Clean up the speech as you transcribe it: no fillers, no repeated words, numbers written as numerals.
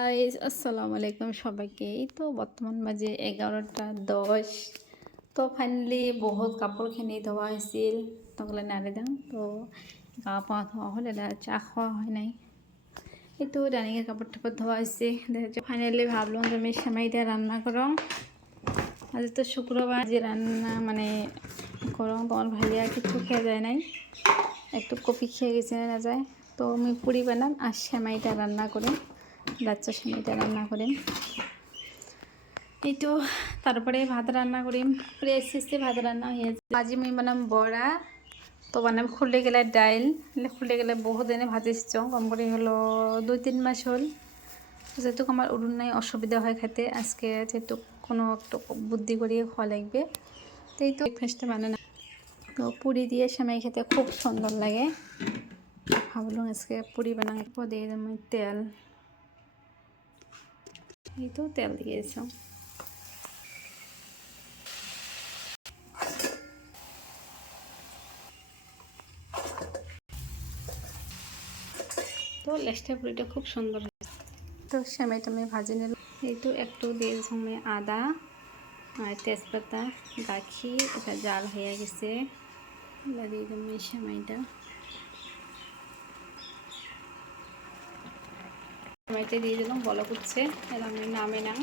Guys আসসালামু আলাইকুম সবাইকে। এই তো বর্তমান বাজে 11টা 10। তো ফাইনালি বহুত কাপড়খিনি ধোৱা হৈছিল তকলে নাৰে দাম তো গা পা ধোৱা হ'ল, এটা চাহ খোৱা হয় নাই। এইটো ডাঙৰ কাপড় টাপড় ধোৱা হৈছে। ফাইনালি ভাবলাম আমি সেমাই দিয়ে রান্না করো। আজ তো শুক্রবার, যে রান্না মানে করো তোমার ভাইয়া কিছু খেয়ে যায় নাই, একটু কপি খেয়ে গেছে না যায়। তো আমি পুরি বানাম আর সেমাইটা রান্না করি, লাচ্চা সেমাইটা রান্না করি। এই তো তারপরে ভাত রান্না করি, পুরে এসে ভাত রান্না হয়েছে। আজি আমি বানাম বড়া, তো বানাম খুলে গেলে ডাইল, খুলে গেলে বহু দিনে ভাজিছ কম করে হলো 2-3 মাস হল। যেহেতু আমার উড়ুন নাই, অসুবিধা হয় খেতে, আজকে যেহেতু কোনো একটু বুদ্ধি করিয়ে খাওয়া লাগবে, তো এই তো ব্রেকফাস্টে বানানো। তো পুরি দিয়ে সেমাই খেতে খুব সুন্দর লাগে। ভাবলাম আজকে পুরি বানাই। দিয়ে আমি তেল, এই তো তেল দিয়েছ। তো লেস্টা পুরিটা খুব সুন্দর হয়েছে। তো সেমাইটা আমি ভাজি নিলাম। এই তো একটু দিয়েছি আমি আদা আর তেজপাতা, গাখি, এটা জাল হয়ে গেছে। দিয়ে দিলাম এই সেমাইটা দিয়ে দিলাম, বলক উঠছে, এর আমি নামে না।